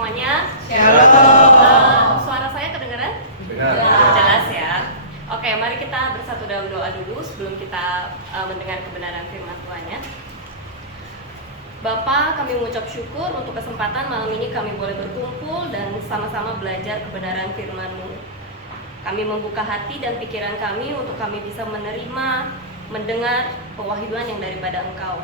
semuanya. Suara saya kedengaran? Jelas ya. Oke, mari kita bersatu dalam doa dulu sebelum kita mendengar kebenaran firman Tuhan ya. Bapa, kami mengucap syukur untuk kesempatan malam ini kami boleh berkumpul dan sama-sama belajar kebenaran firman-Mu. Kami membuka hati dan pikiran kami untuk kami bisa menerima, mendengar pewahyuan yang daripada Engkau.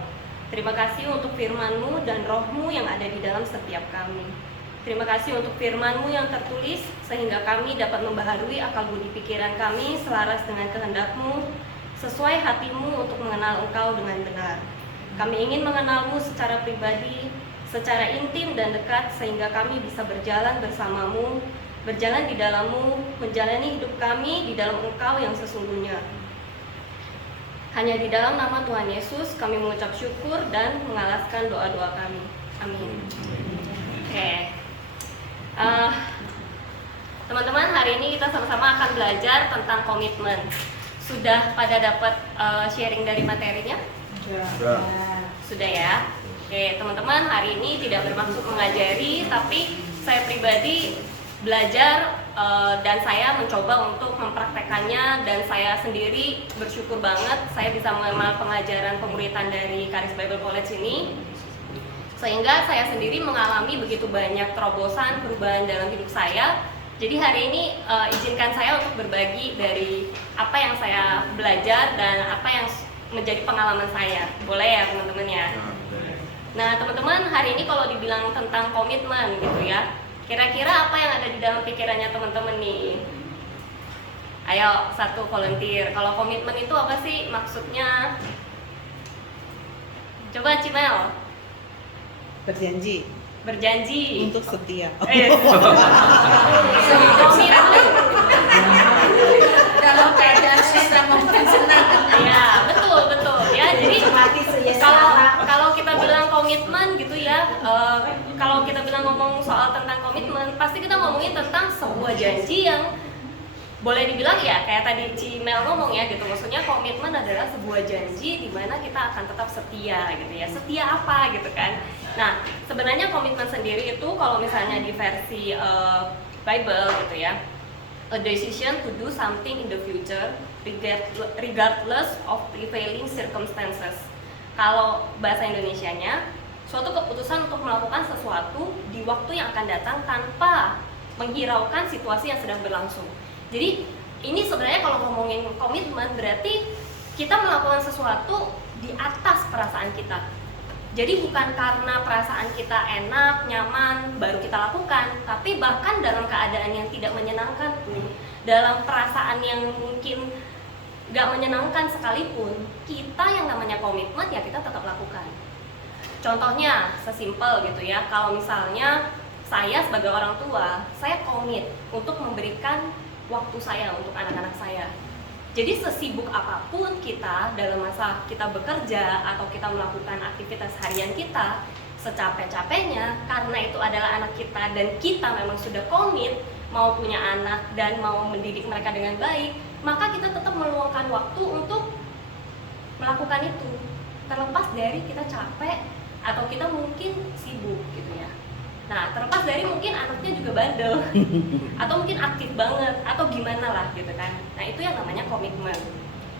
Terima kasih untuk firman-Mu dan Roh-Mu yang ada di dalam setiap kami. Terima kasih untuk firman-Mu yang tertulis sehingga kami dapat membaharui akal budi pikiran kami selaras dengan kehendak-Mu, sesuai hati-Mu untuk mengenal Engkau dengan benar. Kami ingin mengenal-Mu secara pribadi, secara intim dan dekat sehingga kami bisa berjalan bersama-Mu, berjalan di dalam-Mu, menjalani hidup kami di dalam Engkau yang sesungguhnya. Hanya di dalam nama Tuhan Yesus kami mengucap syukur dan mengalaskan doa-doa kami. Amin. Oke. Teman-teman, hari ini kita sama-sama akan belajar tentang komitmen. Sudah pada dapat sharing dari materinya? Sudah ya? Oke, teman-teman, hari ini tidak bermaksud mengajari, tapi saya pribadi belajar dan saya mencoba untuk mempraktekannya, dan saya sendiri bersyukur banget saya bisa mengenal pengajaran pemuritan dari Charis Bible College ini, sehingga saya sendiri mengalami begitu banyak terobosan perubahan dalam hidup saya. Jadi hari ini izinkan saya untuk berbagi dari apa yang saya belajar dan apa yang menjadi pengalaman saya. Boleh ya teman-teman ya? Nah teman-teman, hari ini kalau dibilang tentang komitmen gitu ya, kira-kira apa yang ada di dalam pikirannya teman-teman nih? Ayo, satu volunteer. Kalau komitmen itu apa sih maksudnya? Coba Cimel. Berjanji untuk setia. Komitmen. Kalau keadaan susah maupun senang. Ya, betul ya. Jadi kalau kita bilang komitmen gitu ya, kalau kita bilang ngomong soal tentang komitmen, pasti kita ngomongin tentang sebuah janji yang boleh dibilang ya kayak tadi Cimel ngomong ya gitu. Maksudnya komitmen adalah sebuah janji di mana kita akan tetap setia gitu ya. Setia apa gitu kan. Nah, sebenarnya komitmen sendiri itu kalau misalnya di versi Bible gitu ya, a decision to do something in the future regardless of prevailing circumstances. Kalau bahasa Indonesianya, suatu keputusan untuk melakukan sesuatu di waktu yang akan datang tanpa menghiraukan situasi yang sedang berlangsung. Jadi ini sebenarnya kalau ngomongin komitmen berarti kita melakukan sesuatu di atas perasaan kita. Jadi bukan karena perasaan kita enak, nyaman, baru kita lakukan, tapi bahkan dalam keadaan yang tidak menyenangkan pun, dalam perasaan yang mungkin gak menyenangkan sekalipun, kita yang namanya komitmen ya kita tetap lakukan. Contohnya sesimpel gitu ya, kalau misalnya saya sebagai orang tua, saya komit untuk memberikan waktu saya untuk anak-anak saya. Jadi sesibuk apapun kita dalam masa kita bekerja atau kita melakukan aktivitas harian kita, secapek-capeknya karena itu adalah anak kita dan kita memang sudah komit mau punya anak dan mau mendidik mereka dengan baik, maka kita tetap meluangkan waktu untuk melakukan itu, terlepas dari kita capek atau kita mungkin sibuk gitu ya. Nah, terlepas dari mungkin anaknya juga bandel atau mungkin aktif banget atau gimana lah gitu kan. Nah, itu yang namanya komitmen.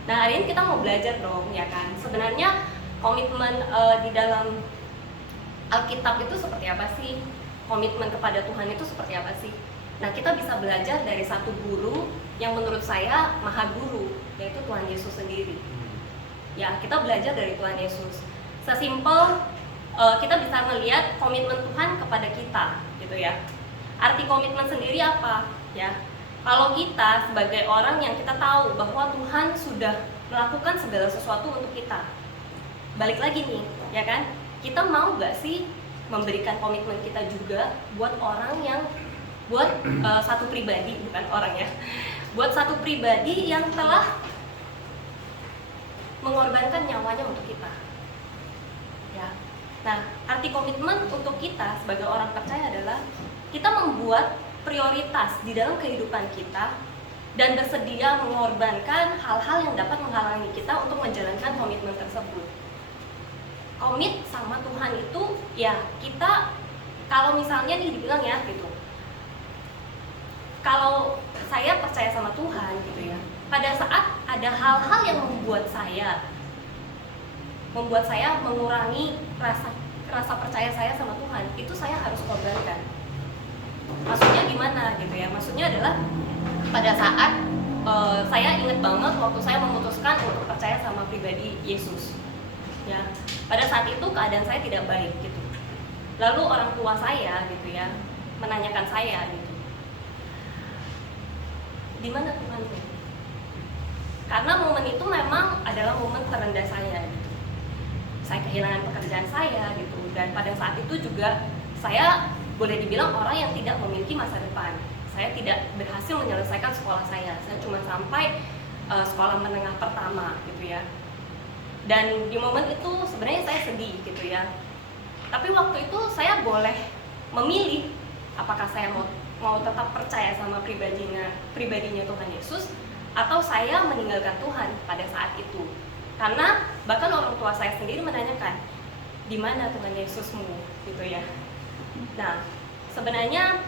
Nah, hari ini kita mau belajar dong ya kan. Sebenarnya komitmen di dalam Alkitab itu seperti apa sih? Komitmen kepada Tuhan itu seperti apa sih? Nah, kita bisa belajar dari satu guru yang menurut saya maha guru, yaitu Tuhan Yesus sendiri. Ya, kita belajar dari Tuhan Yesus. Sesimpel kita bisa melihat komitmen Tuhan kepada kita gitu ya. Arti komitmen sendiri apa ya? Kalau kita sebagai orang yang kita tahu bahwa Tuhan sudah melakukan segala sesuatu untuk kita, balik lagi nih ya kan, kita mau gak sih memberikan komitmen kita juga buat orang yang buat satu pribadi, bukan orang ya, buat satu pribadi yang telah mengorbankan nyawanya untuk kita ya. Nah, arti komitmen untuk kita sebagai orang percaya adalah kita membuat prioritas di dalam kehidupan kita dan bersedia mengorbankan hal-hal yang dapat menghalangi kita untuk menjalankan komitmen tersebut. Komit sama Tuhan itu ya kita Kalau misalnya nih dibilang ya gitu, kalau saya percaya sama Tuhan gitu ya, pada saat ada hal-hal yang membuat saya mengurangi rasa percaya saya sama Tuhan, itu saya harus korbankan. Maksudnya gimana gitu ya? Maksudnya adalah pada saat saya ingat banget waktu saya memutuskan untuk percaya sama pribadi Yesus. Ya, pada saat itu keadaan saya tidak baik gitu. Lalu orang tua saya gitu ya menanyakan saya gitu, di mana Tuhan? Karena momen itu memang adalah momen terendah saya gitu. Saya kehilangan pekerjaan saya gitu, dan pada saat itu juga saya boleh dibilang orang yang tidak memiliki masa depan. Saya tidak berhasil menyelesaikan sekolah saya cuma sampai sekolah menengah pertama gitu ya. Dan di momen itu sebenarnya saya sedih gitu ya. Tapi waktu itu saya boleh memilih apakah saya mau tetap percaya sama pribadinya Tuhan Yesus, atau saya meninggalkan Tuhan pada saat itu. Karena bahkan orang tua saya sendiri menanyakan, di mana Tuhan Yesusmu gitu ya. Nah, sebenarnya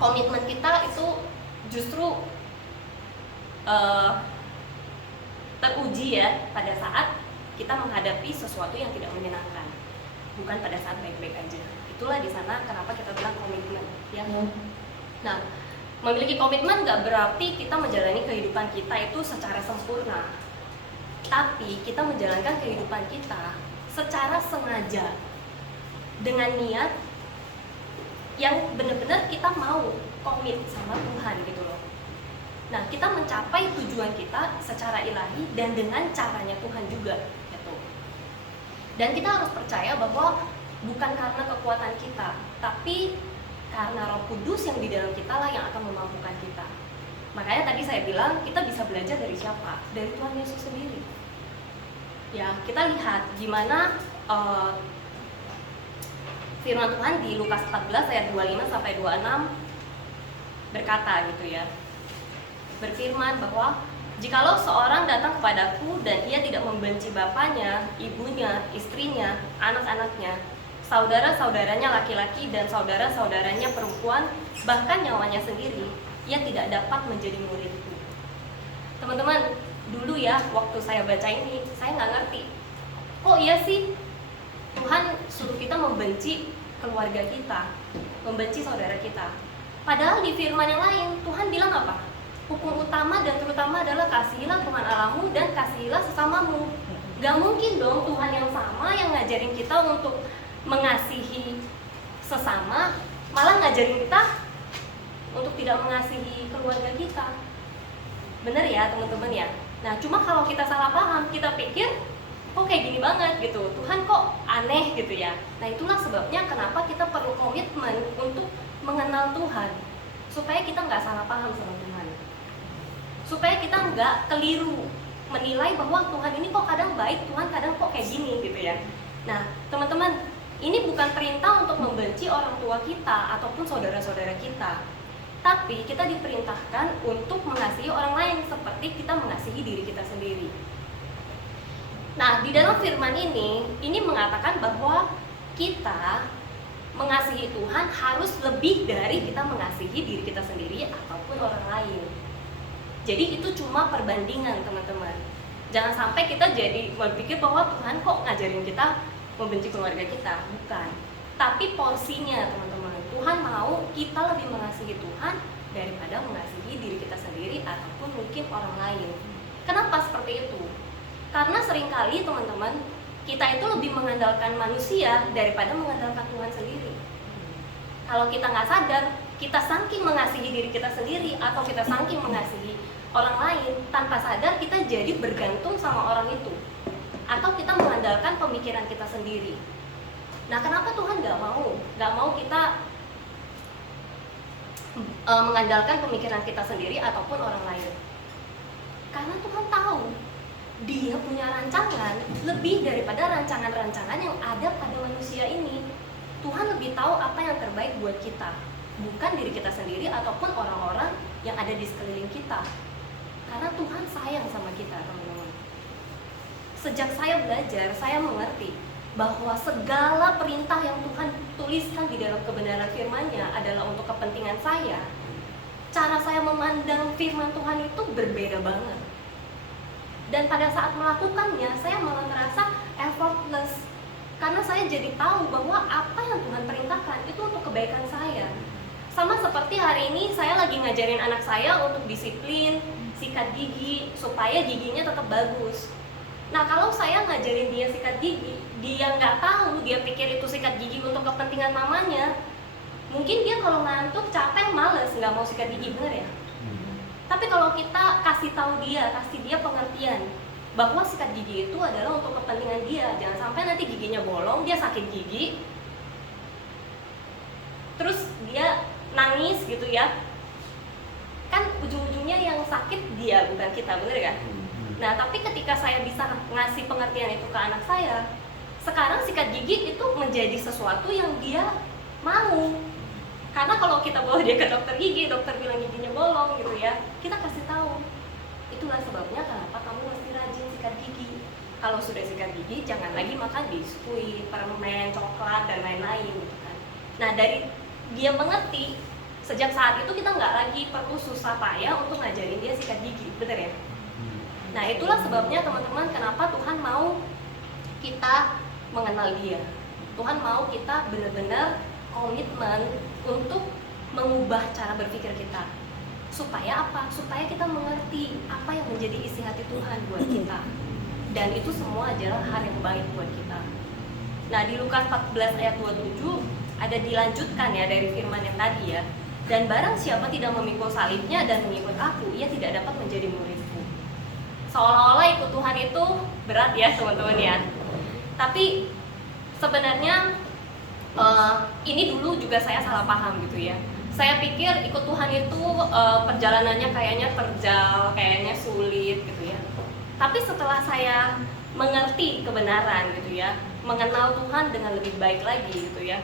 komitmen kita itu justru teruji ya pada saat kita menghadapi sesuatu yang tidak menyenangkan, bukan pada saat baik-baik aja. Itulah di sana kenapa kita bilang komitmen ya. Nah, memiliki komitmen nggak berarti kita menjalani kehidupan kita itu secara sempurna, tapi kita menjalankan kehidupan kita secara sengaja dengan niat yang benar-benar kita mau komit sama Tuhan gitu loh. Nah, kita mencapai tujuan kita secara ilahi dan dengan caranya Tuhan juga gitu. Dan kita harus percaya bahwa bukan karena kekuatan kita, tapi karena Roh Kudus yang di dalam kita lah yang akan memampukan kita. Makanya tadi saya bilang kita bisa belajar dari siapa? Dari Tuhan Yesus sendiri. Ya, kita lihat gimana firman Tuhan di Lukas 14 ayat 25 sampai 26 berkata gitu ya. Berfirman bahwa jikalau seorang datang kepadaku dan ia tidak membenci bapaknya, ibunya, istrinya, anak-anaknya, saudara-saudaranya laki-laki dan saudara-saudaranya perempuan, bahkan nyawanya sendiri, ia tidak dapat menjadi muridku. Teman-teman, dulu ya waktu saya baca ini, saya nggak ngerti. Kok iya sih Tuhan suruh kita membenci keluarga kita, membenci saudara kita. Padahal di firman yang lain, Tuhan bilang apa? Hukum utama dan terutama adalah kasihilah Tuhan Allahmu dan kasihilah sesamamu. Gak mungkin dong Tuhan yang sama yang ngajarin kita untuk mengasihi sesama, malah ngajarin kita untuk tidak mengasihi keluarga kita. Bener ya teman-teman ya? Nah, cuma kalau kita salah paham, kita pikir kok kayak gini banget gitu, Tuhan kok aneh gitu ya. Nah, itulah sebabnya kenapa kita perlu komitmen untuk mengenal Tuhan, supaya kita nggak salah paham sama Tuhan, supaya kita nggak keliru menilai bahwa Tuhan ini kok kadang baik, Tuhan kadang kok kayak gini gitu ya. Nah, teman-teman, ini bukan perintah untuk membenci orang tua kita ataupun saudara-saudara kita, tapi kita diperintahkan untuk mengasihi orang lain seperti kita mengasihi diri kita sendiri. Nah, di dalam firman ini mengatakan bahwa kita mengasihi Tuhan harus lebih dari kita mengasihi diri kita sendiri ataupun orang lain. Jadi itu cuma perbandingan teman-teman. Jangan sampai kita jadi berpikir bahwa Tuhan kok ngajarin kita membenci keluarga kita, bukan. Tapi porsinya teman-teman, Tuhan mau kita lebih mengasihi Tuhan daripada mengasihi diri kita sendiri ataupun mungkin orang lain. Kenapa seperti itu? Karena seringkali teman-teman, kita itu lebih mengandalkan manusia daripada mengandalkan Tuhan sendiri. Kalau kita nggak sadar, kita saking mengasihi diri kita sendiri atau kita saking mengasihi orang lain, tanpa sadar kita jadi bergantung sama orang itu, atau kita mengandalkan pemikiran kita sendiri. Nah, kenapa Tuhan nggak mau kita mengandalkan pemikiran kita sendiri ataupun orang lain? Karena Tuhan tahu Dia punya rancangan lebih daripada rancangan-rancangan yang ada pada manusia ini. Tuhan lebih tahu apa yang terbaik buat kita, bukan diri kita sendiri ataupun orang-orang yang ada di sekeliling kita. Karena Tuhan sayang sama kita, teman-teman. Sejak saya belajar, saya mengerti bahwa segala perintah yang Tuhan tuliskan di dalam kebenaran firman-Nya adalah untuk kepentingan saya, cara saya memandang firman Tuhan itu berbeda banget. Dan pada saat melakukannya, saya malah merasa effortless, karena saya jadi tahu bahwa apa yang Tuhan perintahkan itu untuk kebaikan saya. Sama seperti hari ini saya lagi ngajarin anak saya untuk disiplin, sikat gigi, supaya giginya tetap bagus. Nah, kalau saya ngajarin dia sikat gigi, dia nggak tahu, dia pikir itu sikat gigi untuk kepentingan mamanya, mungkin dia kalau ngantuk, capek, males, nggak mau sikat gigi, bener ya? Tapi kalau kita kasih tahu dia, kasih dia pengertian bahwa sikat gigi itu adalah untuk kepentingan dia, jangan sampai nanti giginya bolong, dia sakit gigi, terus dia nangis gitu ya, kan ujung-ujungnya yang sakit dia, bukan kita, bener kan? Nah, tapi ketika saya bisa ngasih pengertian itu ke anak saya, sekarang sikat gigi itu menjadi sesuatu yang dia mau. Karena kalau kita bawa dia ke dokter gigi, dokter bilang giginya bolong gitu ya, kita kasih tahu, itulah sebabnya kenapa kamu mesti rajin sikat gigi. Kalau sudah sikat gigi, jangan lagi makan biskuit, permen, coklat, dan lain-lain gitu kan. Nah, dari dia mengerti, sejak saat itu kita nggak lagi perlu susah payah untuk ngajarin dia sikat gigi, bener ya? Nah, itulah sebabnya teman-teman kenapa Tuhan mau kita mengenal dia. Tuhan mau kita benar-benar komitmen untuk mengubah cara berpikir kita. Supaya apa? Supaya kita mengerti apa yang menjadi isi hati Tuhan buat kita. Dan itu semua adalah hal yang baik buat kita. Nah, di Lukas 14 ayat 27 ada dilanjutkan ya dari firman yang tadi ya. Dan barang siapa tidak memikul salibnya dan mengikut aku, ia tidak dapat menjadi muridku. Seolah-olah ikut Tuhan itu berat ya teman-teman ya. Tapi sebenarnya ini dulu juga saya salah paham gitu ya. Saya pikir ikut Tuhan itu perjalanannya kayaknya terjal, kayaknya sulit gitu ya. Tapi setelah saya mengerti kebenaran gitu ya, mengenal Tuhan dengan lebih baik lagi gitu ya,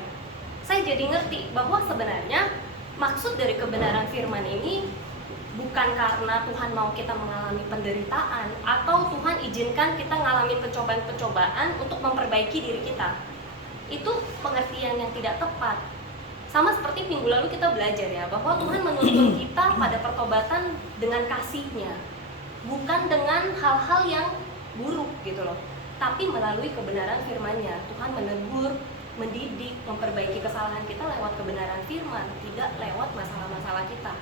saya jadi ngerti bahwa sebenarnya maksud dari kebenaran firman ini bukan karena Tuhan mau kita mengalami penderitaan atau Tuhan izinkan kita mengalami pencobaan-pencobaan untuk memperbaiki diri kita. Itu pengertian yang tidak tepat. Sama seperti minggu lalu kita belajar ya, bahwa Tuhan menuntun kita pada pertobatan dengan kasih-Nya, bukan dengan hal-hal yang buruk gitu loh, tapi melalui kebenaran firman-Nya. Tuhan menegur, mendidik, memperbaiki kesalahan kita lewat kebenaran firman, tidak lewat masalah-masalah kita.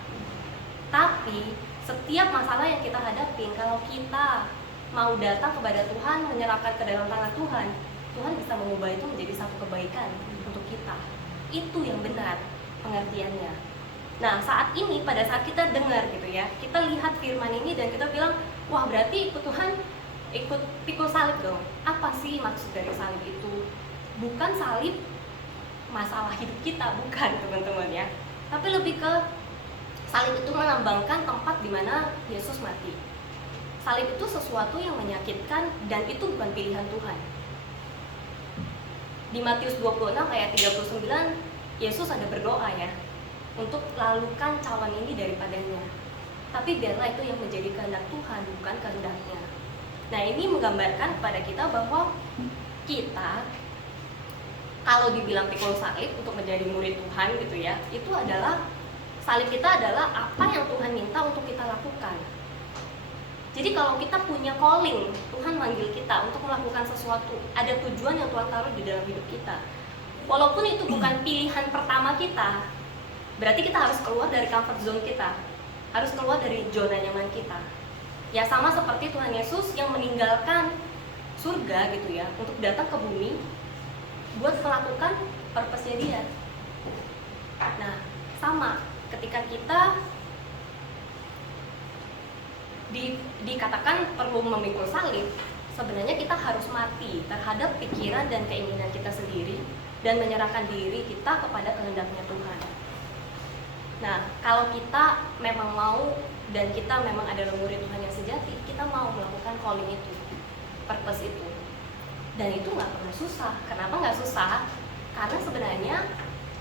Tapi setiap masalah yang kita hadapi, kalau kita mau datang kepada Tuhan, menyerahkan ke dalam tangan Tuhan, Tuhan bisa mengubah itu menjadi satu kebaikan untuk kita. Itu yang benar pengertiannya. Nah, saat ini pada saat kita dengar gitu ya, kita lihat firman ini dan kita bilang, wah berarti ikut Tuhan, ikut pikul salib dong. Apa sih maksud dari salib itu? Bukan salib masalah hidup kita, bukan teman-teman ya. Tapi lebih ke salib itu melambangkan tempat di mana Yesus mati. Salib itu sesuatu yang menyakitkan dan itu bukan pilihan Tuhan. Di Matius 26 ayat 39, Yesus ada berdoa ya, untuk lalukan cawan ini daripadanya. Tapi biarlah itu yang menjadi kehendak Tuhan, bukan kehendaknya. Nah, ini menggambarkan kepada kita bahwa kita kalau dibilang pikul salib untuk menjadi murid Tuhan gitu ya, itu adalah salib kita adalah apa yang Tuhan minta untuk kita lakukan. Jadi kalau kita punya calling, Tuhan manggil kita untuk melakukan sesuatu, ada tujuan yang Tuhan taruh di dalam hidup kita. Walaupun itu bukan pilihan pertama kita, berarti kita harus keluar dari comfort zone kita, harus keluar dari zona nyaman kita. Ya sama seperti Tuhan Yesus yang meninggalkan surga gitu ya, untuk datang ke bumi buat melakukan purpose-nya dia. Nah, sama ketika kita dikatakan perlu memikul salib, sebenarnya kita harus mati terhadap pikiran dan keinginan kita sendiri dan menyerahkan diri kita kepada kehendaknya Tuhan. Nah, kalau kita memang mau dan kita memang adalah murid Tuhan yang sejati, kita mau melakukan calling itu, purpose itu. Dan itu nggak pernah susah. Kenapa nggak susah? Karena sebenarnya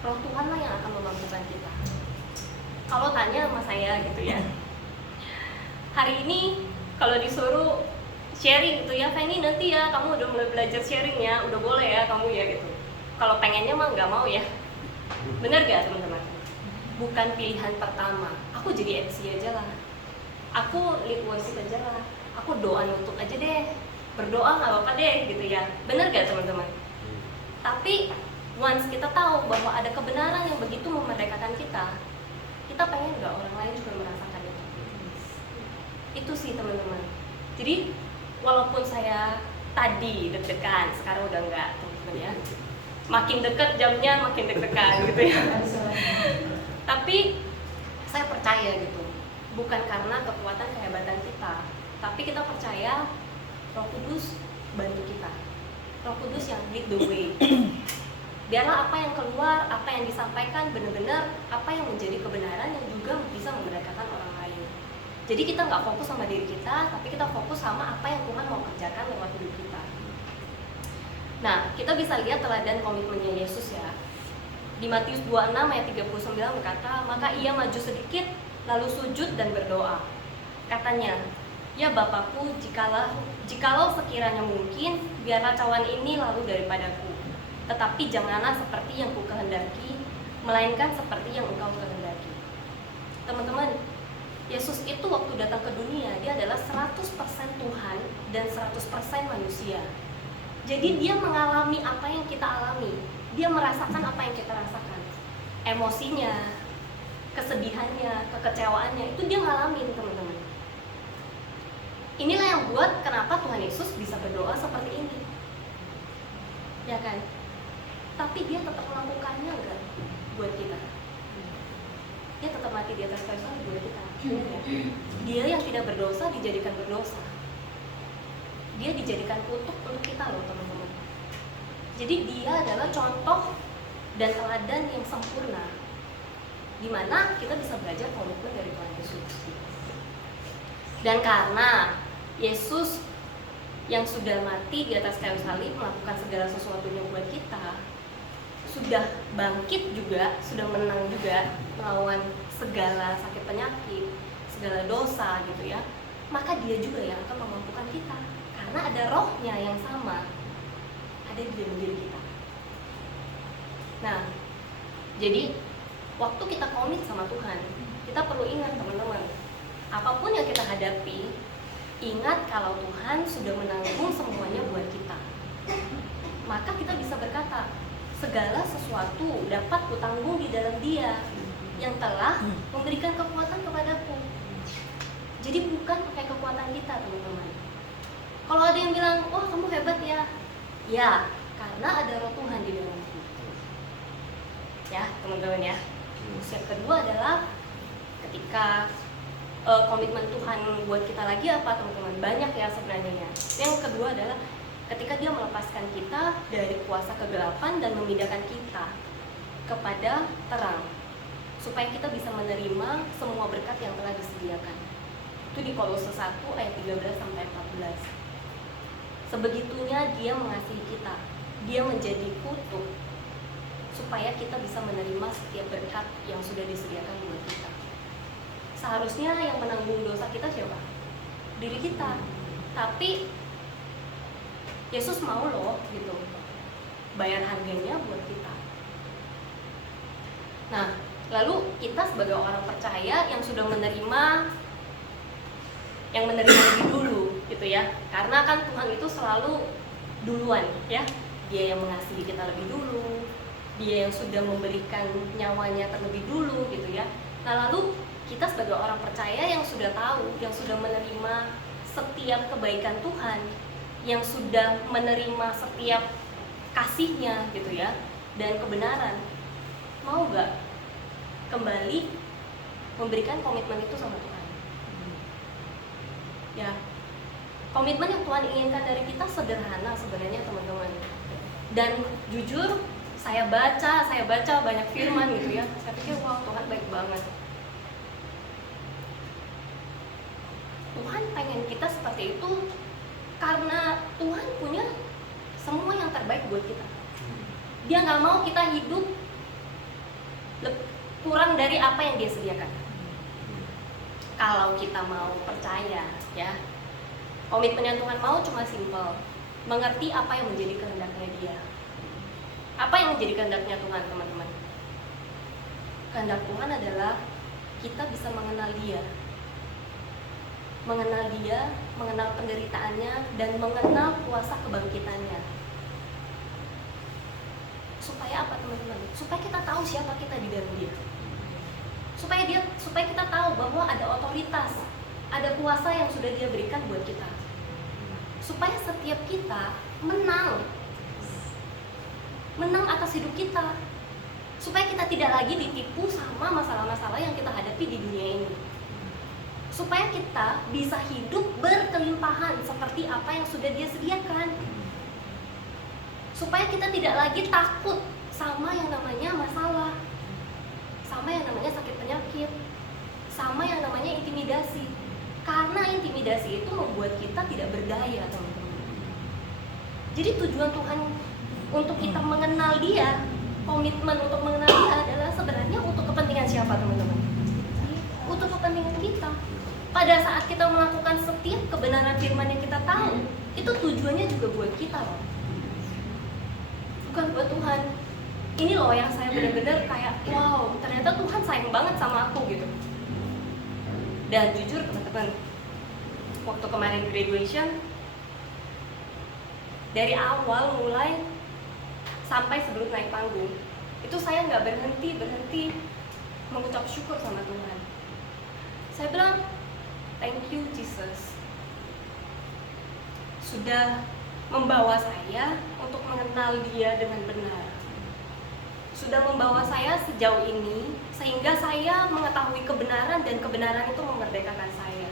Roh Tuhan lah yang akan memampukan kita. Kalau tanya sama saya gitu ya, hari ini kalau disuruh sharing gitu ya, Fanny nanti ya kamu udah mulai belajar sharing ya, udah boleh ya kamu ya gitu. Kalau pengennya mah nggak mau ya. Bener gak teman-teman? Bukan pilihan pertama. Aku jadi MC aja lah, aku lead worship aja lah, aku doa nutup aja deh, berdoa nggak apa-apa deh gitu ya. Bener gak teman-teman? Tapi once kita tahu bahwa ada kebenaran yang begitu memerdekakan kita pengen nggak orang lain juga merasakan itu. Itu sih teman-teman. Jadi walaupun saya tadi deg-degan, sekarang udah enggak teman-teman ya. Makin dekat jamnya makin deg-degan gitu ya. Tapi saya percaya gitu, bukan karena kekuatan kehebatan kita, tapi kita percaya Roh Kudus bantu kita. Roh Kudus yang lead the way. Biarlah apa yang keluar, apa yang disampaikan benar-benar apa yang menjadi kebenaran yang juga bisa memerdekakan orang lain. Jadi kita nggak fokus sama diri kita, tapi kita fokus sama apa yang Tuhan mau kerjakan lewat hidup kita. Nah, kita bisa lihat teladan komitmennya Yesus ya. Di Matius 26 ayat 39 berkata, maka ia maju sedikit, lalu sujud dan berdoa. Katanya, ya Bapakku, jikalau sekiranya mungkin, biarlah cawan ini lalu daripadaku. Tetapi janganlah seperti yang ku kehendaki, melainkan seperti yang engkau kehendaki. Teman-teman, Yesus itu waktu datang ke dunia, dia adalah 100% Tuhan dan 100% manusia. Jadi dia mengalami apa yang kita alami, dia merasakan apa yang kita rasakan. Emosinya, kesedihannya, kekecewaannya, itu dia ngalamin teman-teman. Inilah yang buat kenapa Tuhan Yesus bisa berdoa seperti ini, ya kan? Tapi dia tetap melakukannya enggak buat kita. Dia tetap mati di atas kayu salib buat kita. Ya? Dia yang tidak berdosa dijadikan berdosa. Dia dijadikan kutuk untuk kita loh teman-teman. Jadi dia adalah contoh dan teladan yang sempurna, di mana kita bisa belajar komitmen dari Tuhan Yesus. Dan karena Yesus yang sudah mati di atas kayu salib melakukan segala sesuatunya buat kita, sudah bangkit juga, sudah menang juga melawan segala sakit penyakit, segala dosa gitu ya, maka dia juga yang akan memampukan kita, karena ada rohnya yang sama ada di dalam diri kita. Nah, jadi waktu kita komit sama Tuhan, kita perlu ingat teman-teman, apapun yang kita hadapi, ingat kalau Tuhan sudah menanggung semuanya buat kita. Maka kita bisa berkata, segala sesuatu dapat kutanggung di dalam Dia yang telah memberikan kekuatan kepadaku. Jadi bukan pakai kekuatan kita teman-teman. Kalau ada yang bilang, wah kamu hebat ya, ya karena ada roh Tuhan di dalamku. Ya teman-teman ya. Terus yang kedua adalah ketika komitmen Tuhan buat kita lagi apa teman-teman? Banyak ya sebenarnya. Yang kedua adalah ketika dia melepaskan kita dari kuasa kegelapan dan memindahkan kita kepada terang, supaya kita bisa menerima semua berkat yang telah disediakan. Itu di Kolose 1 ayat 13 sampai 14. Sebegitunya dia mengasihi kita, dia menjadi kutuk supaya kita bisa menerima setiap berkat yang sudah disediakan buat kita. Seharusnya yang menanggung dosa kita siapa? Diri kita. Tapi Yesus mau loh gitu bayar harganya buat kita. Nah, lalu kita sebagai orang percaya yang sudah menerima lebih dulu gitu ya, karena kan Tuhan itu selalu duluan ya, dia yang mengasihi kita lebih dulu, dia yang sudah memberikan nyawanya terlebih dulu gitu ya. Nah lalu kita sebagai orang percaya yang sudah tahu, yang sudah menerima setiap kebaikan Tuhan, yang sudah menerima setiap kasih-Nya gitu ya, dan kebenaran, mau gak kembali memberikan komitmen itu sama Tuhan? Ya, komitmen yang Tuhan inginkan dari kita sederhana sebenarnya teman-teman. Dan jujur, saya baca banyak firman gitu ya, saya pikir wow Tuhan baik banget. Tuhan pengen kita seperti itu karena Tuhan punya semua yang terbaik buat kita. Dia nggak mau kita hidup kurang dari apa yang Dia sediakan. Kalau kita mau percaya ya, Komitmen yang Tuhan mau cuma simple, mengerti apa yang menjadi kehendaknya Dia. Apa yang menjadi kehendaknya Tuhan, teman-teman? Kehendak Tuhan adalah kita bisa mengenal Dia, mengenal penderitaannya, dan mengenal kuasa kebangkitannya. Supaya apa, teman-teman? Supaya kita tahu siapa kita di dalam Dia. Supaya kita tahu bahwa ada otoritas, ada kuasa yang sudah Dia berikan buat kita. Supaya setiap kita menang atas hidup kita. Supaya kita tidak lagi ditipu sama masalah-masalah yang kita hadapi di dunia ini. Supaya kita bisa hidup berkelimpahan seperti apa yang sudah Dia sediakan. Supaya kita tidak lagi takut sama yang namanya masalah, sama yang namanya sakit penyakit, sama yang namanya intimidasi. Karena intimidasi itu membuat kita tidak berdaya, teman-teman. Jadi tujuan Tuhan untuk kita mengenal Dia, komitmen untuk mengenal Dia adalah sebenarnya untuk kepentingan siapa, teman-teman? Untuk kepentingan kita. Pada saat kita melakukan setiap kebenaran firman yang kita tahu, itu tujuannya juga buat kita loh, bukan buat Tuhan. Ini loh yang saya benar-benar kayak wow, ternyata Tuhan sayang banget sama aku gitu. Dan jujur teman-teman, waktu kemarin graduation, dari awal mulai sampai sebelum naik panggung, itu saya nggak berhenti mengucap syukur sama Tuhan. Saya bilang, thank you Jesus, sudah membawa saya untuk mengenal Dia dengan benar. Sudah membawa saya sejauh ini sehingga saya mengetahui kebenaran, dan kebenaran itu memerdekakan saya,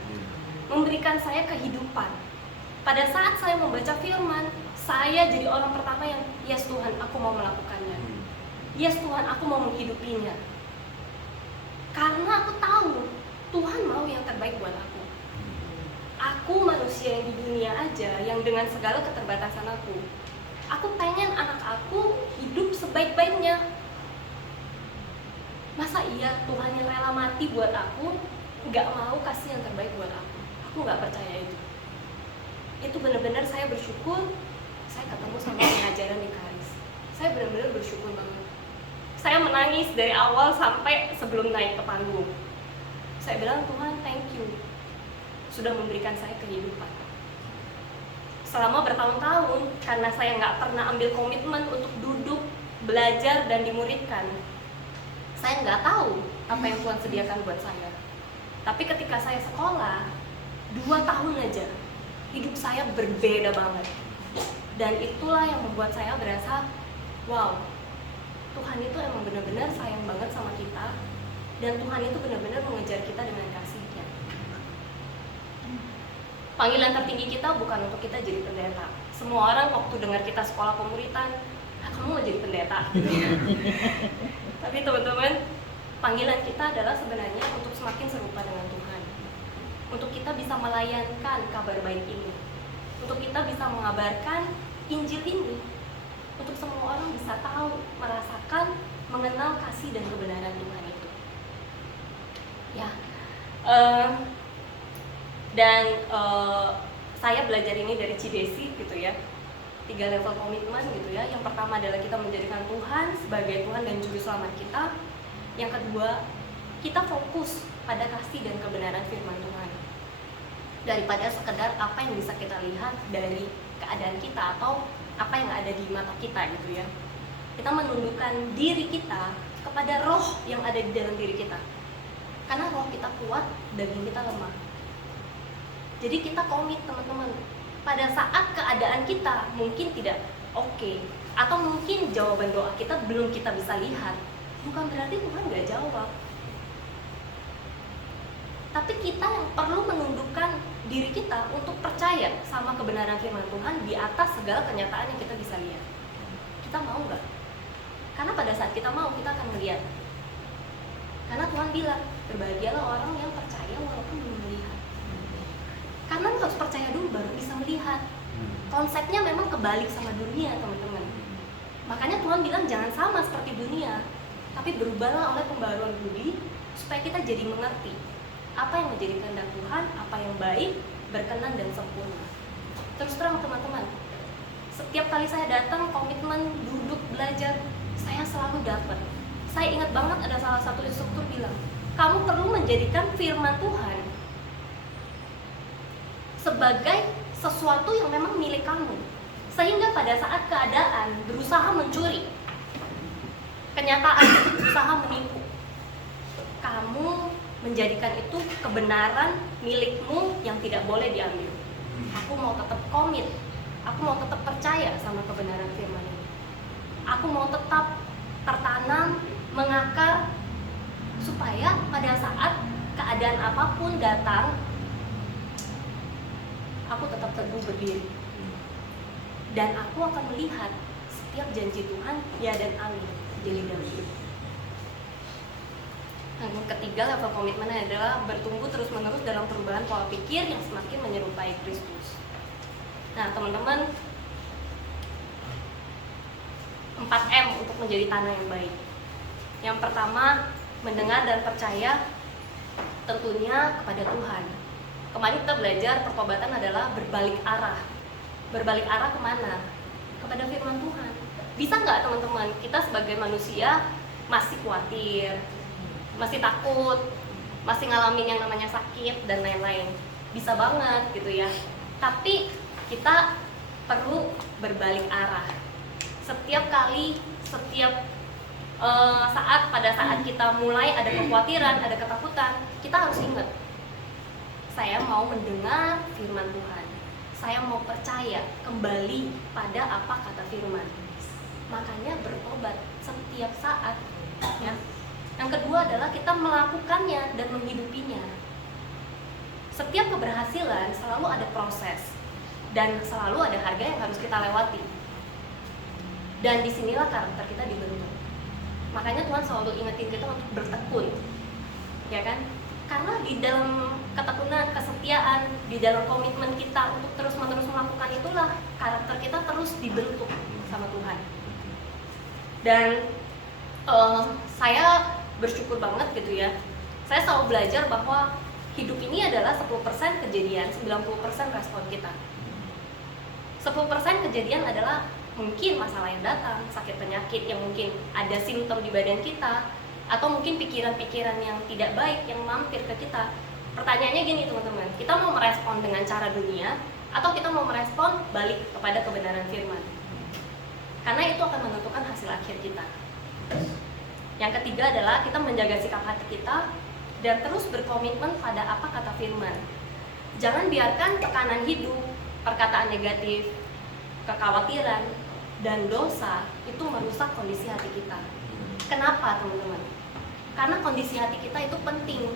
memberikan saya kehidupan. Pada saat saya membaca firman, saya jadi orang pertama yang yes Tuhan, aku mau melakukannya. Yes Tuhan, aku mau menghidupinya. Karena aku tahu Tuhan mau yang terbaik buat aku. Aku manusia yang di dunia aja, yang dengan segala keterbatasan aku pengen anak aku hidup sebaik-baiknya. Masa iya Tuhan yang rela mati buat aku gak mau kasih yang terbaik buat aku? Aku gak percaya itu. Itu benar-benar saya bersyukur saya ketemu sama pengajaran di Karis. Saya benar-benar bersyukur banget. Saya menangis dari awal sampai sebelum naik ke panggung. Saya bilang, Tuhan thank you, sudah memberikan saya kehidupan. Selama bertahun-tahun, karena saya nggak pernah ambil komitmen untuk duduk, belajar, dan dimuridkan, saya nggak tahu apa yang Tuhan sediakan buat saya. Tapi ketika saya sekolah, 2 tahun aja, hidup saya berbeda banget. Dan itulah yang membuat saya berasa, wow, Tuhan itu emang benar-benar sayang banget sama kita, dan Tuhan itu benar-benar mengejar kita dengan kasih-Nya. Panggilan tertinggi kita bukan untuk kita jadi pendeta. Semua orang waktu dengar kita sekolah pemuritan, kamu mau jadi pendeta. Tapi teman-teman, panggilan kita adalah sebenarnya untuk semakin serupa dengan Tuhan. Untuk kita bisa melayankan kabar baik ini. Untuk kita bisa mengabarkan Injil ini. Untuk semua orang bisa tahu, merasakan, mengenal kasih dan kebenaran Tuhan itu. Ya, saya belajar ini dari Cidesi gitu ya. 3 level komitmen gitu ya. Yang pertama adalah kita menjadikan Tuhan sebagai Tuhan dan Juru Selamat kita. Yang kedua, kita fokus pada kasih dan kebenaran firman Tuhan, daripada sekedar apa yang bisa kita lihat dari keadaan kita atau apa yang ada di mata kita gitu ya. Kita menundukkan diri kita kepada roh yang ada di dalam diri kita. Karena roh kita kuat, daging kita lemah. Jadi kita komit teman-teman. Pada saat keadaan kita mungkin tidak oke, atau mungkin jawaban doa kita belum kita bisa lihat, bukan berarti Tuhan gak jawab. Tapi kita yang perlu menundukkan diri kita untuk percaya sama kebenaran firman Tuhan di atas segala kenyataan yang kita bisa lihat. Kita mau gak? Karena pada saat kita mau, kita akan melihat. Karena Tuhan bilang, berbahagialah orang yang percaya walaupun belum melihat. Karena harus percaya dulu baru bisa melihat. Konsepnya memang kebalik sama dunia, teman-teman. Makanya Tuhan bilang jangan sama seperti dunia, tapi berubahlah oleh pembaruan budi supaya kita jadi mengerti apa yang menjadi kehendak Tuhan, apa yang baik, berkenan dan sempurna. Terus terang teman-teman, setiap kali saya datang komitmen duduk belajar, saya selalu dapat. Saya ingat banget ada salah satu instruktur bilang, kamu perlu menjadikan firman Tuhan sebagai sesuatu yang memang milik kamu, sehingga pada saat keadaan berusaha mencuri, kenyataan berusaha menipu, kamu menjadikan itu kebenaran milikmu yang tidak boleh diambil. Aku mau tetap komit, aku mau tetap percaya sama kebenaran firman ini. Aku mau tetap tertanam, mengakar, supaya pada saat keadaan apapun datang, aku tetap teguh berdiri. Dan aku akan melihat setiap janji Tuhan, ya dan amin, jadi dalam hidup. Yang ketiga, level komitmen adalah bertumbuh terus-menerus dalam perubahan pola pikir yang semakin menyerupai Kristus. Nah, teman-teman, 4M untuk menjadi tanah yang baik. Yang pertama, mendengar dan percaya tentunya kepada Tuhan. Kemarin kita belajar pertobatan adalah berbalik arah. Berbalik arah kemana? Kepada firman Tuhan. Bisa nggak teman-teman, kita sebagai manusia masih khawatir, masih takut, masih ngalamin yang namanya sakit dan lain-lain? Bisa banget gitu ya. Tapi kita perlu berbalik arah. Setiap kali, setiap pada saat kita mulai ada kekhawatiran, ada ketakutan, kita harus ingat, saya mau mendengar firman Tuhan, saya mau percaya kembali pada apa kata firman. Makanya bertobat setiap saat ya. Yang kedua adalah kita melakukannya dan menghidupinya. Setiap keberhasilan selalu ada proses dan selalu ada harga yang harus kita lewati. Dan disinilah karakter kita dibentuk. Makanya Tuhan selalu ingetin kita untuk bertekun, ya kan? Karena di dalam ketekunan, kesetiaan, di dalam komitmen kita untuk terus-menerus melakukan itulah karakter kita terus dibentuk sama Tuhan. Dan saya bersyukur banget gitu ya. Saya selalu belajar bahwa hidup ini adalah 10% kejadian, 90% respon kita. 10% kejadian adalah mungkin masalah yang datang, sakit penyakit yang mungkin ada simptom di badan kita, atau mungkin pikiran-pikiran yang tidak baik yang mampir ke kita. Pertanyaannya gini teman-teman, kita mau merespon dengan cara dunia atau kita mau merespon balik kepada kebenaran firman? Karena itu akan menentukan hasil akhir kita. Yang ketiga adalah kita menjaga sikap hati kita dan terus berkomitmen pada apa kata firman. Jangan biarkan tekanan hidup, perkataan negatif, kekhawatiran, dan dosa itu merusak kondisi hati kita. Kenapa teman-teman? Karena kondisi hati kita itu penting.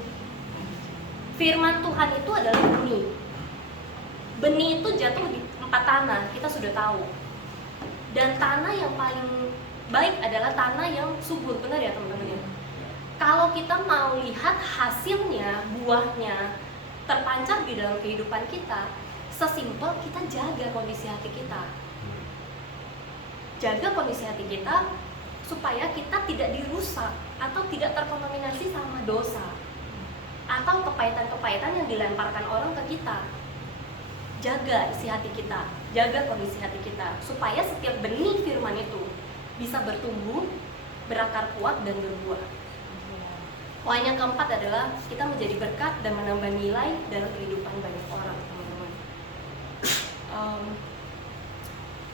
Firman Tuhan itu adalah benih. Benih itu jatuh di tempat tanah, kita sudah tahu. Dan tanah yang paling baik adalah tanah yang subur, benar ya teman-teman ya? Kalau kita mau lihat hasilnya, buahnya terpancar di dalam kehidupan kita, sesimpel kita jaga kondisi hati kita. Jaga kondisi hati kita supaya kita tidak dirusak atau tidak terkontaminasi sama dosa atau kepahitan-kepahitan yang dilemparkan orang ke kita. Jaga isi hati kita, jaga kondisi hati kita supaya setiap benih firman itu bisa bertumbuh, berakar kuat dan berbuah. Poin yang keempat adalah kita menjadi berkat dan menambah nilai dalam kehidupan banyak orang, teman-teman.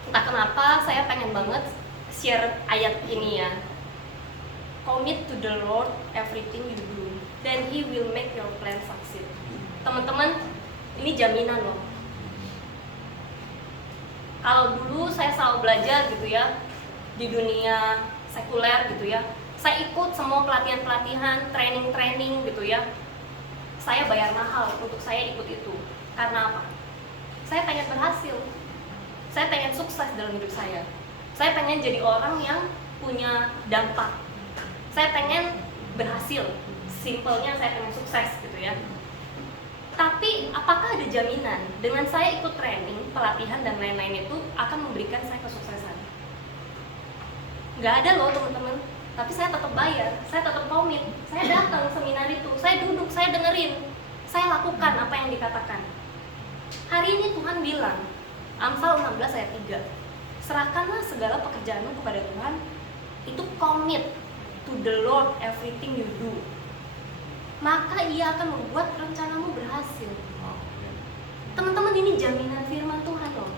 Entah kenapa saya pengen banget share ayat ini ya. Commit to the Lord everything you do, then He will make your plan succeed. Teman-teman, ini jaminan loh. Kalau dulu saya selalu belajar gitu ya di dunia sekuler gitu ya, saya ikut semua pelatihan-pelatihan, training-training gitu ya. Saya bayar mahal untuk saya ikut itu. Karena apa? Saya pengen berhasil. Saya pengen sukses dalam hidup saya. Saya pengen jadi orang yang punya dampak. Saya pengen berhasil. Simpelnya saya pengen sukses gitu ya. Tapi apakah ada jaminan dengan saya ikut training, pelatihan dan lain-lain itu akan memberikan saya kesuksesan? Nggak ada loh teman-teman. Tapi saya tetap bayar, saya tetap komit. Saya datang seminar itu, saya duduk, saya dengerin, saya lakukan apa yang dikatakan. Hari ini Tuhan bilang, Amsal 16 ayat 3, serahkanlah segala pekerjaanmu kepada Tuhan, itu commit to the Lord everything you do, maka Ia akan membuat rencanamu berhasil. Teman-teman, ini jaminan firman Tuhan loh.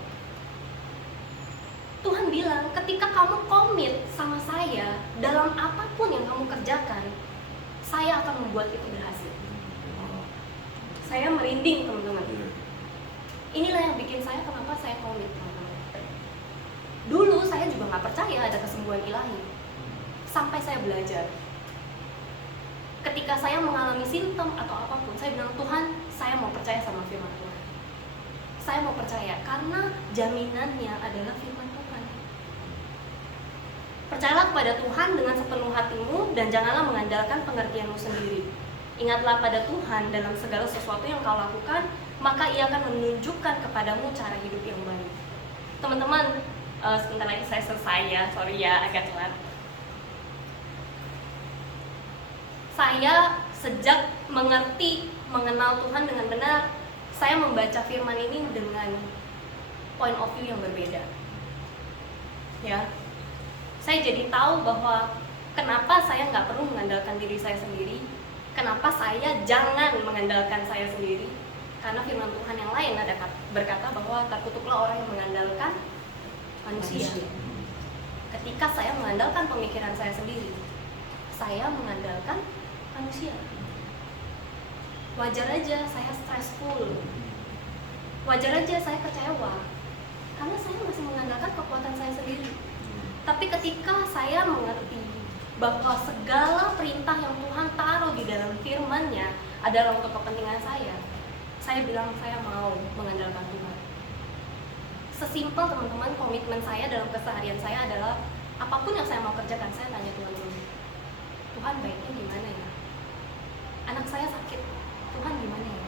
Tuhan bilang, ketika kamu komit sama saya dalam apapun yang kamu kerjakan, saya akan membuat itu berhasil. Saya merinding, teman-teman. Inilah yang bikin saya, kenapa saya komit, teman-teman. Dulu saya juga nggak percaya ada kesembuhan ilahi, sampai saya belajar. Ketika saya mengalami simptom atau apapun, saya bilang, Tuhan, saya mau percaya sama firman Tuhan. Saya mau percaya, karena jaminannya adalah firman Tuhan. Percayalah kepada Tuhan dengan sepenuh hatimu, dan janganlah mengandalkan pengertianmu sendiri. Ingatlah pada Tuhan dalam segala sesuatu yang kau lakukan, maka Ia akan menunjukkan kepadamu cara hidup yang baik. Teman-teman, sebentar lagi saya selesai ya, sorry ya agak telat. Saya sejak mengenal Tuhan dengan benar, saya membaca firman ini dengan point of view yang berbeda. Ya, saya jadi tahu bahwa kenapa saya nggak perlu mengandalkan diri saya sendiri, kenapa saya jangan mengandalkan saya sendiri, karena firman Tuhan yang lain ada berkata bahwa terkutuklah orang yang mengandalkan manusia. Ketika saya mengandalkan pemikiran saya sendiri, saya mengandalkan manusia. Wajar aja saya stressful, wajar aja saya kecewa, karena saya masih mengandalkan kekuatan saya sendiri. Tapi ketika saya mengerti bahwa segala perintah yang Tuhan taruh di dalam firman-Nya adalah untuk kepentingan saya bilang saya mau mengandalkan Tuhan. Sesimpel, teman-teman, komitmen saya dalam keseharian saya adalah apapun yang saya mau kerjakan, saya tanya Tuhan dulu, Tuhan baiknya gimana ya? Anak saya sakit, Tuhan gimana ya?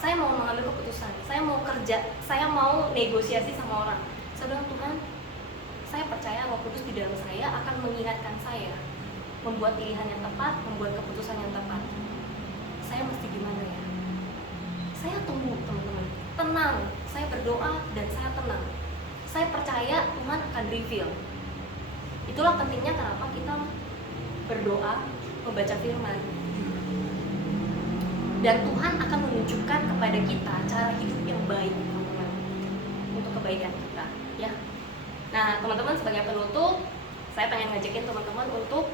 Saya mau mengambil keputusan, saya mau kerja, saya mau negosiasi sama orang. Saya bilang, Tuhan, saya percaya Roh Kudus di dalam saya akan mengingatkan saya membuat pilihan yang tepat, membuat keputusan yang tepat. Saya mesti gimana ya? Saya tunggu, teman-teman, tenang. Saya berdoa dan saya tenang. Saya percaya Tuhan akan reveal. Itulah pentingnya kenapa kita berdoa, membaca firman. Dan Tuhan akan menunjukkan kepada kita cara hidup yang baik, teman-teman, untuk kebaikan kita, ya. Nah, teman-teman, sebagai penutup, saya pengen ngajakin teman-teman untuk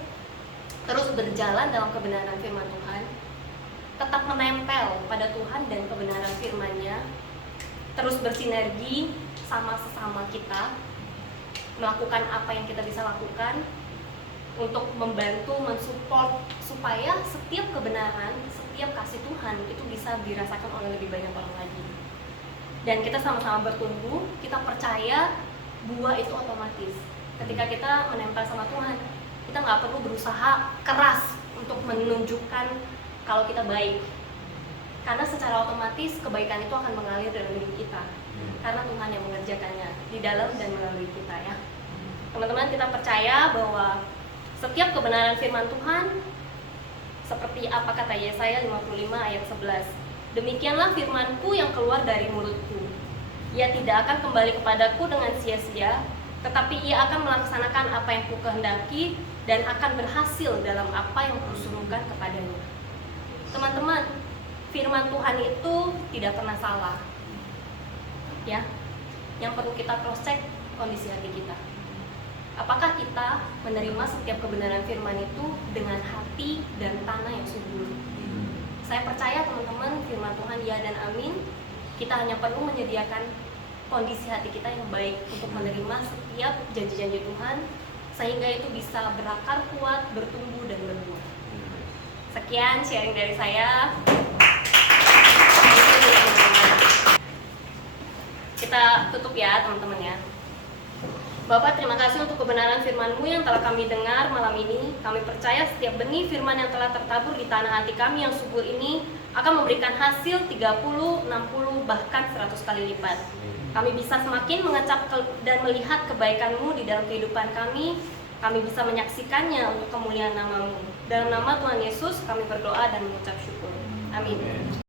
terus berjalan dalam kebenaran firman Tuhan, tetap menempel pada Tuhan dan kebenaran firman-Nya, terus bersinergi sama sesama kita, melakukan apa yang kita bisa lakukan untuk membantu, mensupport supaya setiap kebenaran, setiap kasih Tuhan itu bisa dirasakan oleh lebih banyak orang lagi. Dan kita sama-sama bertumbuh, kita percaya buah itu otomatis. Ketika kita menempel sama Tuhan, kita nggak perlu berusaha keras untuk menunjukkan kalau kita baik, karena secara otomatis kebaikan itu akan mengalir dalam hidup kita, karena Tuhan yang mengerjakannya di dalam dan melalui kita, ya. Teman-teman, kita percaya bahwa setiap kebenaran firman Tuhan seperti apa kata Yesaya 55 ayat 11, demikianlah firman-Ku yang keluar dari mulut-Ku, ia tidak akan kembali kepadaku dengan sia-sia, tetapi ia akan melaksanakan apa yang Ku kehendaki dan akan berhasil dalam apa yang Kusuruhkan kepadanya. Teman-teman, firman Tuhan itu tidak pernah salah, ya. Yang perlu kita cross check kondisi hati kita. Apakah kita menerima setiap kebenaran firman itu dengan hati dan tanah yang subur? Saya percaya, teman-teman, firman Tuhan ya dan amin. Kita hanya perlu menyediakan kondisi hati kita yang baik untuk menerima setiap janji-janji Tuhan, sehingga itu bisa berakar kuat, bertumbuh dan berbuah. Sekian sharing dari saya. Kita tutup ya, teman-teman, ya. Bapak, terima kasih untuk kebenaran firman-Mu yang telah kami dengar malam ini. Kami percaya setiap benih firman yang telah tertabur di tanah hati kami yang subur ini akan memberikan hasil 30, 60, bahkan 100 kali lipat. Kami bisa semakin mengecap dan melihat kebaikan-Mu di dalam kehidupan kami. Kami bisa menyaksikannya untuk kemuliaan nama-Mu. Dalam nama Tuhan Yesus kami berdoa dan mengucap syukur. Amin.